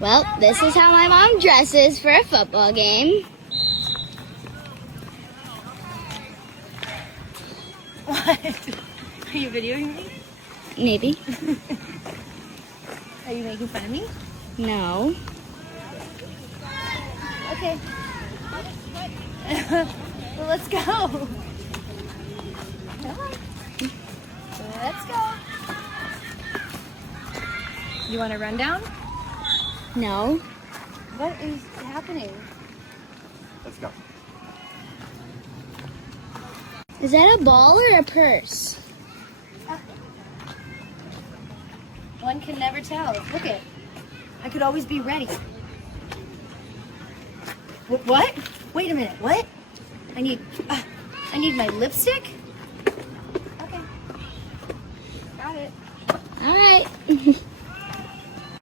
Well, this is how my mom dresses for a football game. What? Are you videoing me? Maybe. Are you making fun of me? No. Okay. Well, let's go. Come on. Let's go. You want a rundown? No. What is happening? Let's go. Is that a ball or a purse? One can never tell. Look it. I could always be ready. What? Wait a minute. What? I need my lipstick? Okay. Got it. All right.